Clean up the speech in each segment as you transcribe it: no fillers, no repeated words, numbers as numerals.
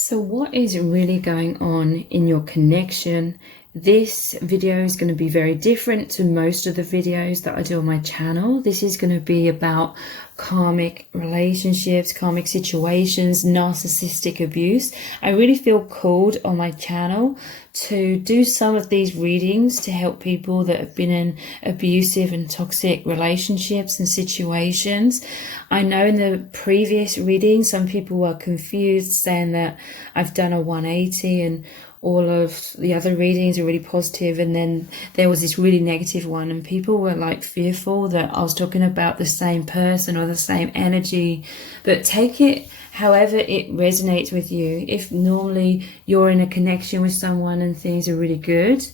So what is really going on in your connection? This video is going to be very different to most of the videos that I do on my channel. This is going to be about karmic relationships, karmic situations, narcissistic abuse. I really feel called on my channel to do some of these readings to help people that have been in abusive and toxic relationships and situations. I know in the previous reading, some people were confused, saying that I've done a 180 and all of the other readings are really positive, and then there was this really negative one, and people were like fearful that I was talking about the same person or the same energy. But take it however it resonates with you. If normally you're in a connection with someone and things are really good,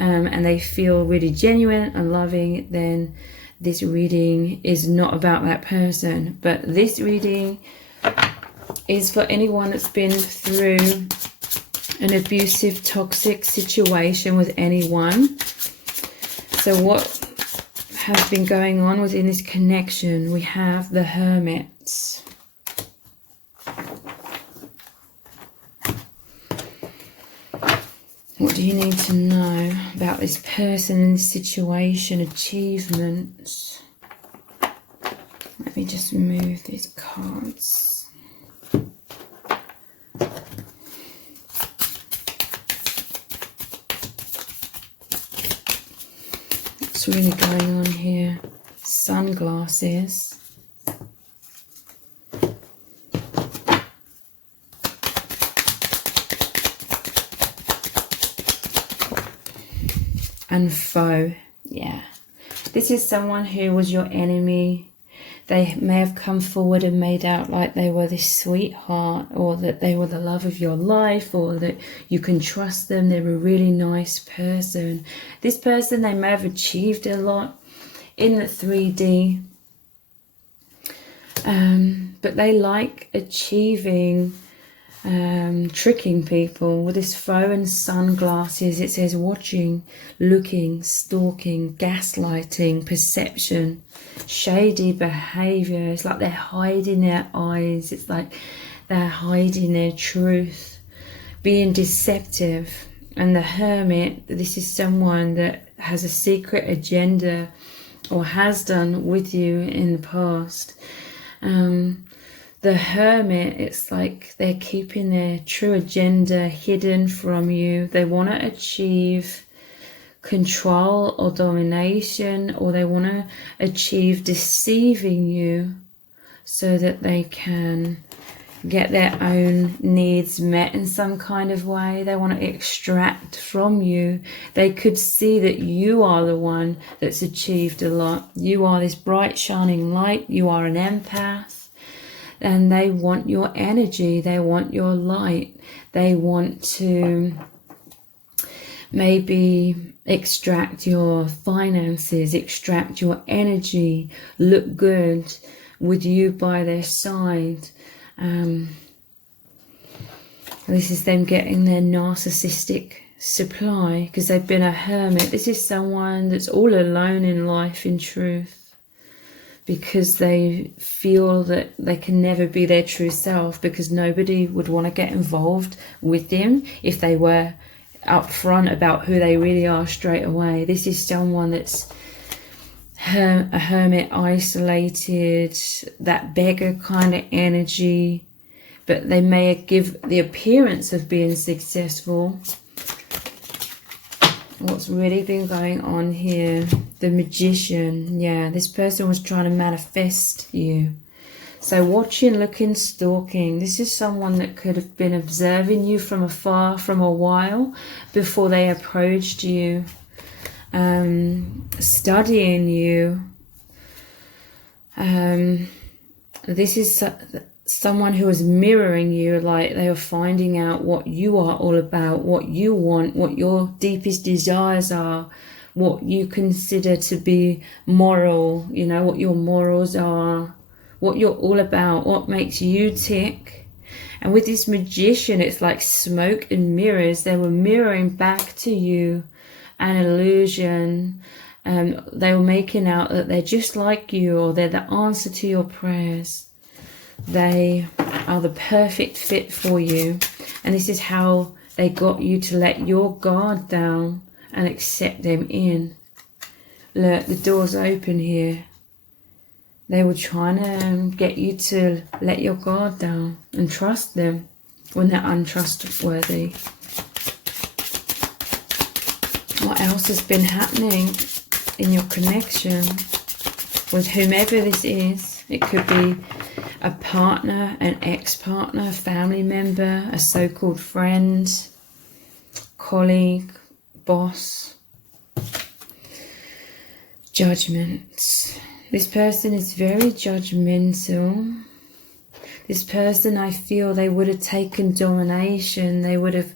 and they feel really genuine and loving, then this reading is not about that person. But this reading is for anyone that's been through an abusive, toxic situation with anyone. So what has been going on within this connection? We have the Hermits. What do you need to know about this person and this situation? Achievements. Let me just move these cards. What's really going on here? Sunglasses. And foe. Yeah. This is someone who was your enemy. They may have come forward and made out like they were this sweetheart, or that they were the love of your life, or that you can trust them. They're a really nice person. This person, they may have achieved a lot in the 3D. But they like achieving, tricking people. With this foe and sunglasses, it says watching, looking, stalking, gaslighting, perception, shady behavior. It's like they're hiding their eyes. It's like they're hiding their truth, being deceptive. And the Hermit, this is someone that has a secret agenda, or has done with you in the past. The Hermit, it's like they're keeping their true agenda hidden from you. They want to achieve control or domination, or they want to achieve deceiving you so that they can get their own needs met in some kind of way. They want to extract from you. They could see that you are the one that's achieved a lot. You are this bright shining light. You are an empath. And they want your energy, they want your light, they want to maybe extract your finances, extract your energy, look good with you by their side. This is them getting their narcissistic supply, because they've been a hermit. This is someone that's all alone in life, in truth, because they feel that they can never be their true self, because nobody would want to get involved with them if they were upfront about who they really are straight away. This is someone that's a hermit, isolated, that beggar kind of energy, but they may give the appearance of being successful. What's really been going on here? The Magician. Yeah, this person was trying to manifest you. So watching, looking, stalking. This is someone that could have been observing you from afar, from a while, before they approached you. Studying you. This is someone who is mirroring you, like they are finding out what you are all about, what you want, what your deepest desires are, what you consider to be moral, you know, what your morals are, what you're all about, what makes you tick. And with this Magician, it's like smoke and mirrors. They were mirroring back to you an illusion. They were making out that they're just like you, or they're the answer to your prayers. They are the perfect fit for you. And this is how they got you to let your guard down and accept them in. Look, the door's open here. They were trying to get you to let your guard down and trust them when they're untrustworthy. What else has been happening in your connection with whomever this is? It could be a partner, an ex-partner, a family member, a so-called friend, colleague, boss. Judgments. This person is very judgmental. This person, I feel they would have taken domination. They would have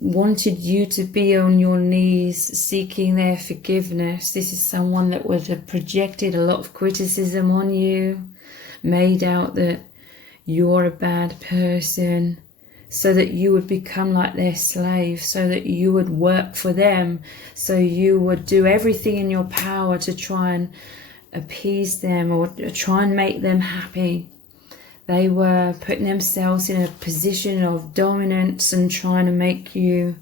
wanted you to be on your knees seeking their forgiveness. This is someone that would have projected a lot of criticism on you, made out that you're a bad person, so that you would become like their slave, so that you would work for them, so you would do everything in your power to try and appease them or try and make them happy. They were putting themselves in a position of dominance and trying to make you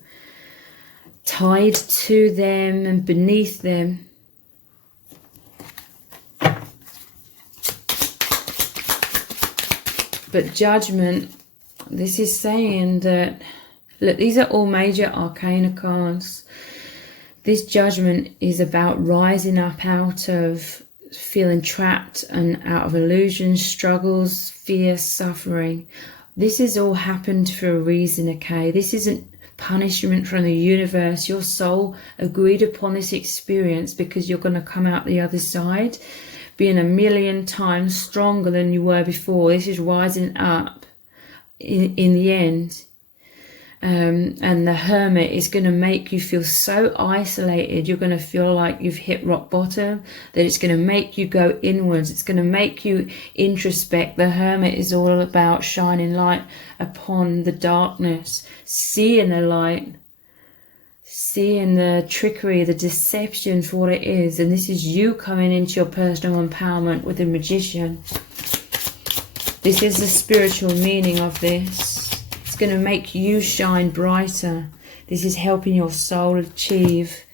tied to them and beneath them. But judgment, this is saying that, look, these are all major arcana cards. This judgment is about rising up out of feeling trapped and out of illusions, struggles, fear, suffering. This has all happened for a reason, okay? This isn't punishment from the universe. Your soul agreed upon this experience because you're going to come out the other side being 1,000,000 times stronger than you were before. This is rising up in the end. And the Hermit is going to make you feel so isolated. You're going to feel like you've hit rock bottom, that it's going to make you go inwards. It's going to make you introspect. The Hermit is all about shining light upon the darkness, seeing the light, seeing the trickery, the deception for what it is. And this is you coming into your personal empowerment with the Magician. This is the spiritual meaning of this. Going to make you shine brighter. This is helping your soul achieve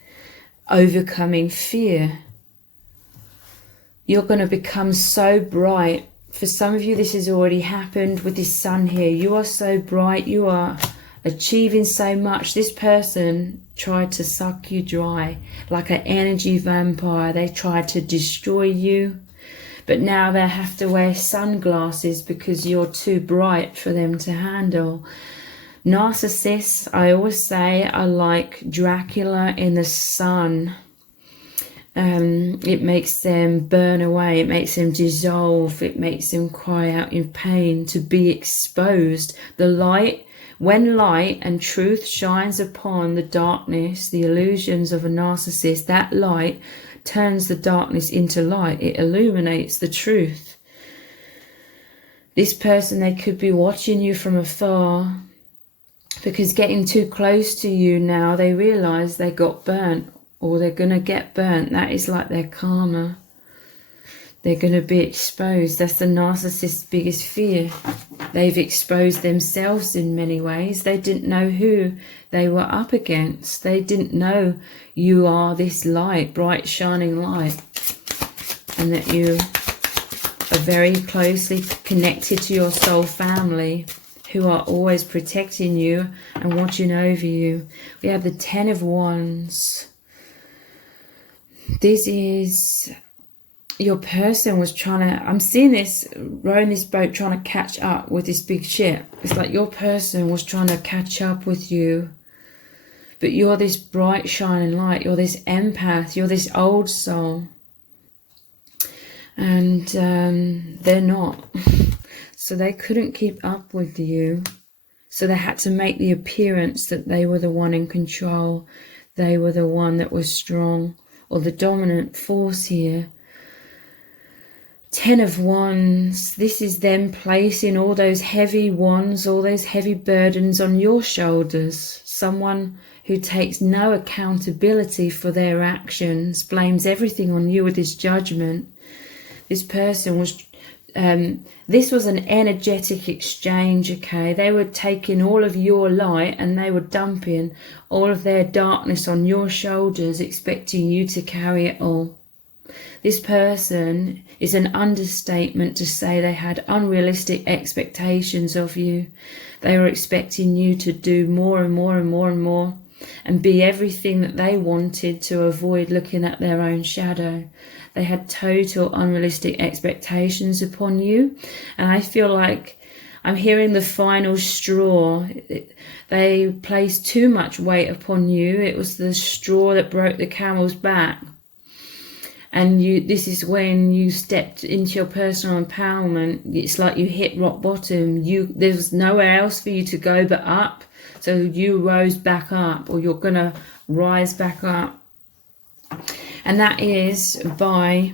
overcoming fear. You're going to become so bright. For some of you, this has already happened with this sun here. You are so bright. You are achieving so much. This person tried to suck you dry like an energy vampire. They tried to destroy you. But now they have to wear sunglasses because you're too bright for them to handle. Narcissists, I always say, are like Dracula in the sun. It makes them burn away. It makes them dissolve. It makes them cry out in pain to be exposed. The light, when light and truth shines upon the darkness, the illusions of a narcissist, that light turns the darkness into light. It illuminates the truth. This person, they could be watching you from afar, because getting too close to you now, they realize they got burnt, or they're going to get burnt. That is like their karma. They're going to be exposed. That's the narcissist's biggest fear. They've exposed themselves in many ways. They didn't know who they were up against. They didn't know you are this light, bright, shining light, and that you are very closely connected to your soul family, who are always protecting you and watching over you. We have the 10 of Wands. This is... your person was trying to, I'm seeing this, rowing this boat, trying to catch up with this big ship. It's like your person was trying to catch up with you. But you're this bright, shining light. You're this empath. You're this old soul. And they're not. So they couldn't keep up with you. So they had to make the appearance that they were the one in control. They were the one that was strong, or the dominant force here. 10 of Wands, this is them placing all those heavy wands, all those heavy burdens on your shoulders. Someone who takes no accountability for their actions, blames everything on you with this judgment. This person was this was an energetic exchange, okay? They were taking all of your light and they were dumping all of their darkness on your shoulders, expecting you to carry it all. This person is an understatement to say they had unrealistic expectations of you. They were expecting you to do more and more and more and more, and be everything that they wanted to avoid looking at their own shadow. They had total unrealistic expectations upon you, and I feel like I'm hearing the final straw. They placed too much weight upon you. It was the straw that broke the camel's back. And this is when you stepped into your personal empowerment. It's like you hit rock bottom. There was nowhere else for you to go but up. So you rose back up, or you're going to rise back up. And that is by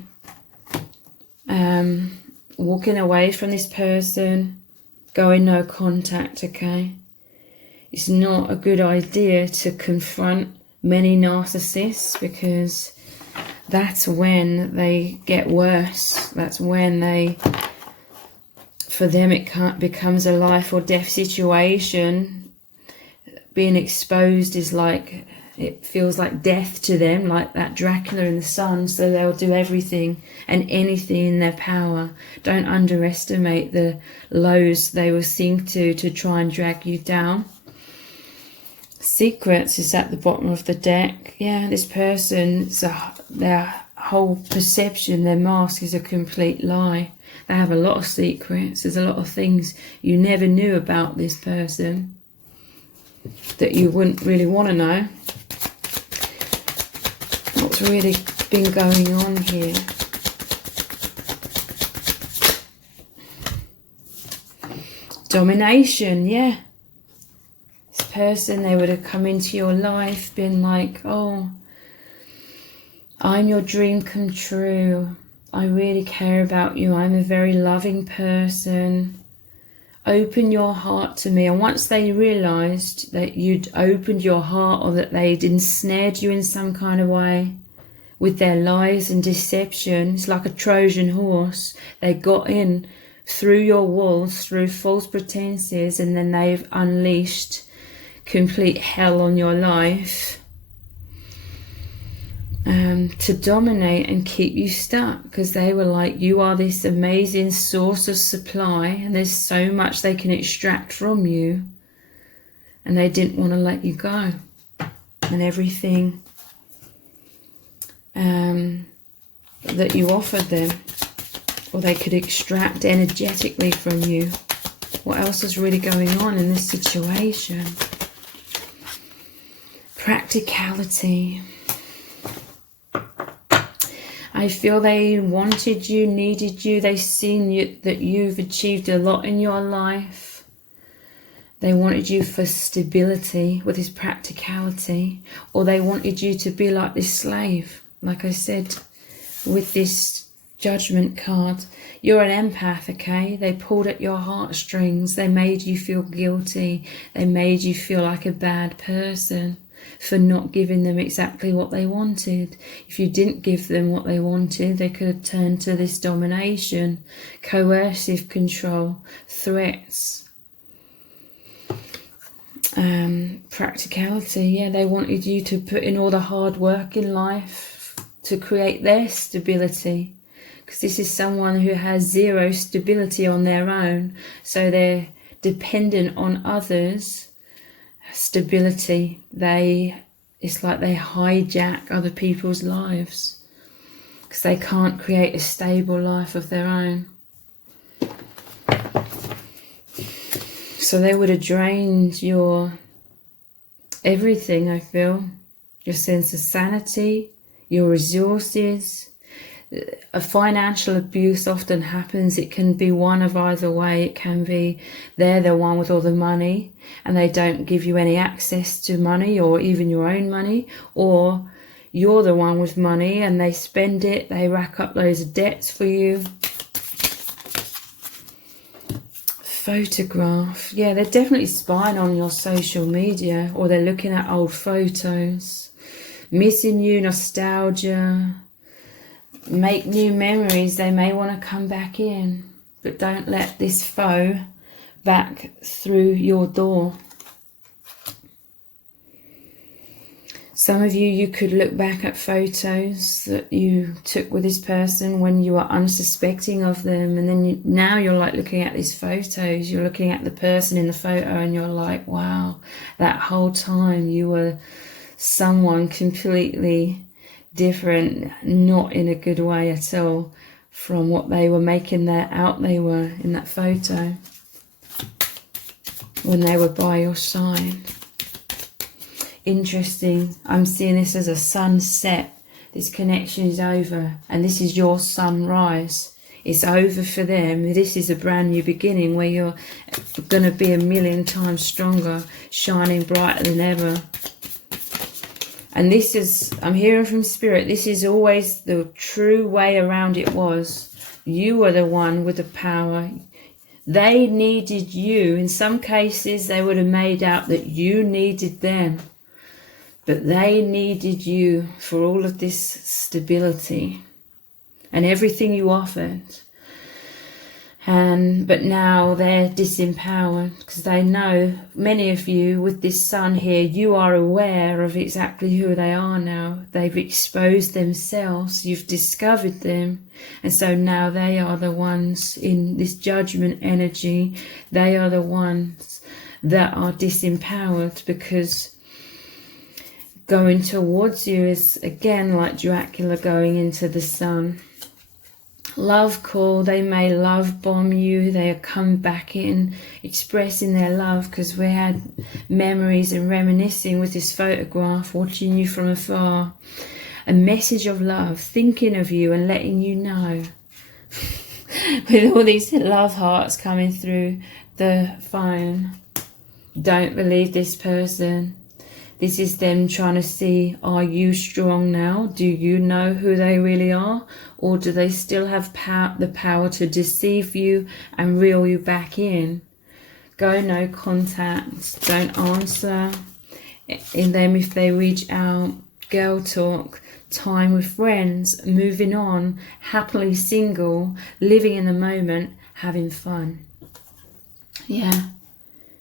walking away from this person, going no contact, okay? It's not a good idea to confront many narcissists, because that's when they get worse. That's when for them it becomes a life or death situation. Being exposed is like, it feels like death to them, like that Dracula in the sun. So they'll do everything and anything in their power. Don't underestimate the lows they will sink to try and drag you down. Secrets is at the bottom of the deck. Yeah, this person, their whole perception, their mask is a complete lie. They have a lot of secrets. There's a lot of things you never knew about this person that you wouldn't really want to know. What's really been going on here? Domination, yeah. This person, they would have come into your life, been like, oh, I'm your dream come true. I really care about you. I'm a very loving person. Open your heart to me. And once they realized that you'd opened your heart, or that they'd ensnared you in some kind of way with their lies and deception, it's like a Trojan horse. They got in through your walls, through false pretenses, and then they've unleashed complete hell on your life to dominate and keep you stuck, because they were like, you are this amazing source of supply and there's so much they can extract from you, and they didn't want to let you go. And everything that you offered them, or they could extract energetically from you. What else is really going on in this situation? Practicality. I feel they wanted you, needed you. They've seen you, that you've achieved a lot in your life. They wanted you for stability with this practicality, or they wanted you to be like this slave. Like I said, with this Judgment card, you're an empath, okay? They pulled at your heartstrings. They made you feel guilty. They made you feel like a bad person for not giving them exactly what they wanted. If you didn't give them what they wanted, they could have turned to this domination, coercive control, threats, practicality. Yeah, they wanted you to put in all the hard work in life to create their stability, because this is someone who has zero stability on their own, so they're dependent on others' stability. It's like they hijack other people's lives because they can't create a stable life of their own. So they would have drained your everything, I feel. Your sense of sanity, your resources. A financial abuse often happens. It can be one of either way. It can be they're the one with all the money and they don't give you any access to money or even your own money, or you're the one with money and they spend it, they rack up loads of debts for you. Photograph. Yeah, they're definitely spying on your social media, or they're looking at old photos. Missing you, nostalgia. Make new memories. They may want to come back in. but don't let this foe back through your door. Some of you could look back at photos that you took with this person when you were unsuspecting of them, and then now you're like looking at these photos, you're looking at the person in the photo and you're like, wow, that whole time you were someone completely different, not in a good way at all from what they were making out they were in that photo when they were by your side. Interesting. I'm seeing this as a sunset. This connection is over, and this is your sunrise. It's over for them. This is a brand new beginning where you're going to be 1,000,000 times stronger, shining brighter than ever. And this is, I'm hearing from Spirit, this is always the true way around it was. You were the one with the power. They needed you. In some cases, they would have made out that you needed them. But they needed you for all of this stability and everything you offered. But now they're disempowered because they know, many of you with this sun here, you are aware of exactly who they are now. They've exposed themselves. You've discovered them. And so now they are the ones in this judgment energy. They are the ones that are disempowered, because going towards you is again like Dracula going into the sun. Love call, they may love bomb you, they come back in expressing their love, because we had memories and reminiscing with this photograph, watching you from afar. A message of love, thinking of you and letting you know. With all these love hearts coming through the phone. Don't believe this person. This is them trying to see, are you strong now? Do you know who they really are? Or do they still have the power to deceive you and reel you back in? Go no contact. Don't answer in them if they reach out. Girl talk. Time with friends. Moving on. Happily single. Living in the moment. Having fun. Yeah.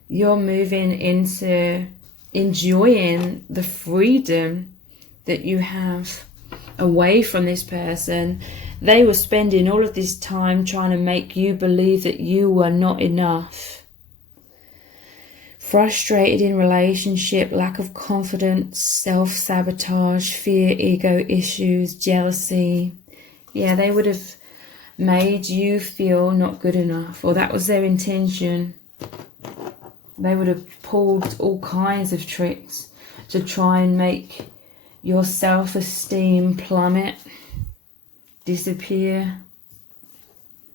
You're moving into enjoying the freedom that you have away from this person. They were spending all of this time trying to make you believe that you were not enough. Frustrated in relationship, lack of confidence, self-sabotage, fear, ego issues, jealousy. Yeah, they would have made you feel not good enough, or that was their intention. They would have pulled all kinds of tricks to try and make your self-esteem plummet, disappear,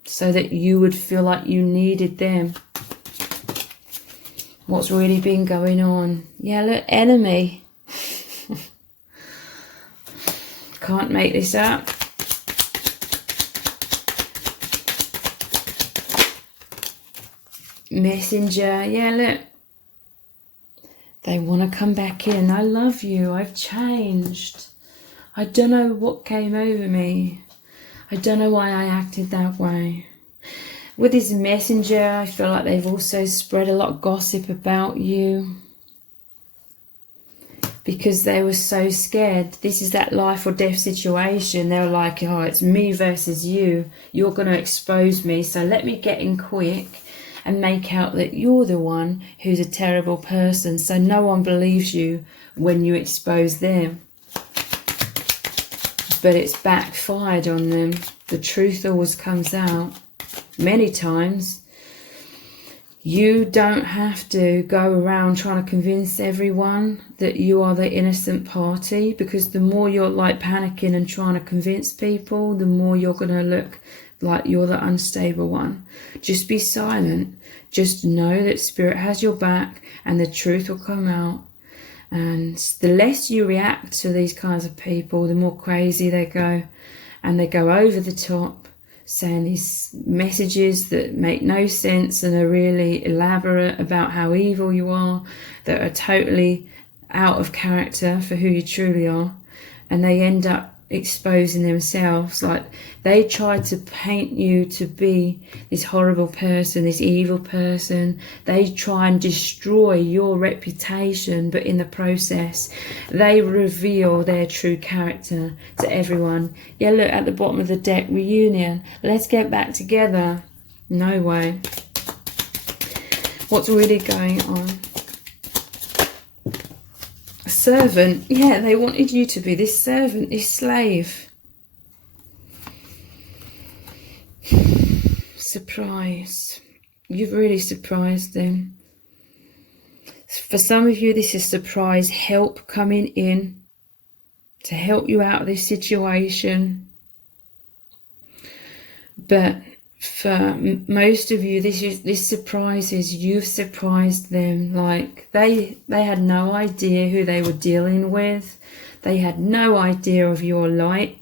so that you would feel like you needed them. What's really been going on? Yeah, look, enemy. Can't make this up. Messenger, yeah, look. They want to come back in. I love you. I've changed. I don't know what came over me. I don't know why I acted that way. With this messenger, I feel like they've also spread a lot of gossip about you, because they were so scared. This is that life or death situation. They were like, oh, it's me versus you. You're going to expose me, so let me get in quick and make out that you're the one who's a terrible person, so no one believes you when you expose them. But it's backfired on them. The truth always comes out. Many times, you don't have to go around trying to convince everyone that you are the innocent party, because the more you're like panicking and trying to convince people, the more you're going to look like you're the unstable one. Just be silent. Just know that Spirit has your back and the truth will come out. And the less you react to these kinds of people, the more crazy they go. And they go over the top, saying these messages that make no sense and are really elaborate about how evil you are, that are totally out of character for who you truly are. And they end up exposing themselves. Like, they tried to paint you to be this horrible person, this evil person. They try and destroy your reputation, but in the process they reveal their true character to everyone. Yeah, look at the bottom of the deck, reunion. Let's get back together. No way. What's really going on? Servant. Yeah, they wanted you to be this servant, this slave. Surprise. You've really surprised them. For some of you, this is surprise help coming in to help you out of this situation. But for most of you, this surprise is you've surprised them. Like, they had no idea who they were dealing with. They had no idea of your light,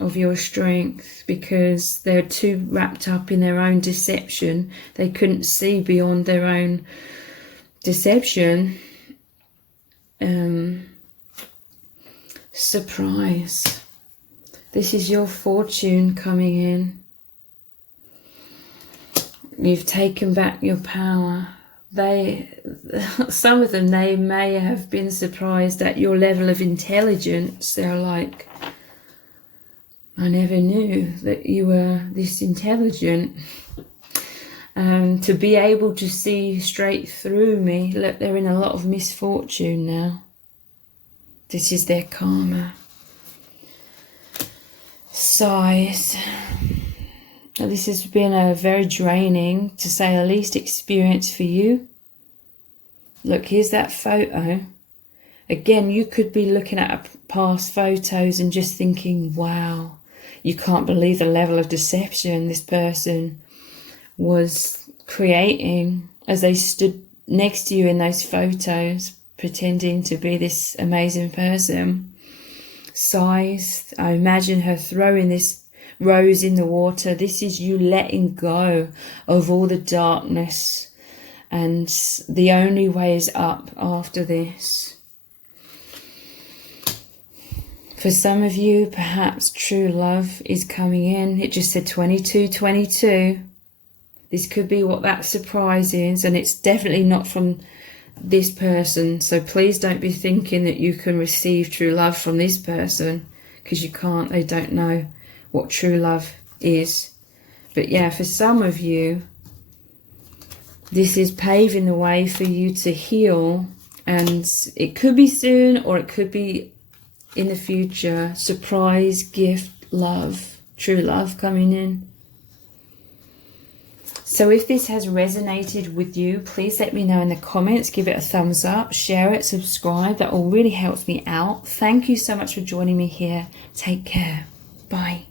of your strength, because they're too wrapped up in their own deception. They couldn't see beyond their own deception. Surprise. This is your fortune coming in. You've taken back your power. Some of them, they may have been surprised at your level of intelligence. They're like, I never knew that you were this intelligent. To be able to see straight through me. Look, they're in a lot of misfortune now. This is their karma. Sighs. This has been a very draining, to say the least, experience for you. Look, here's that photo. Again, you could be looking at past photos and just thinking, wow, you can't believe the level of deception this person was creating as they stood next to you in those photos, pretending to be this amazing person. Sighs. I imagine her throwing this rose in the water. This is you letting go of all the darkness, and the only way is up after this. For some of you, perhaps true love is coming in. It just said 2222. This could be what that surprise is, and it's definitely not from this person. So please don't be thinking that you can receive true love from this person, because you can't. They don't know what true love is. But yeah, for some of you, this is paving the way for you to heal, and it could be soon or it could be in the future. Surprise, gift, love, true love coming in. So if this has resonated with you, please let me know in the comments. Give it a thumbs up, share it, subscribe. That all really helps me out. Thank you so much for joining me here. Take care. Bye.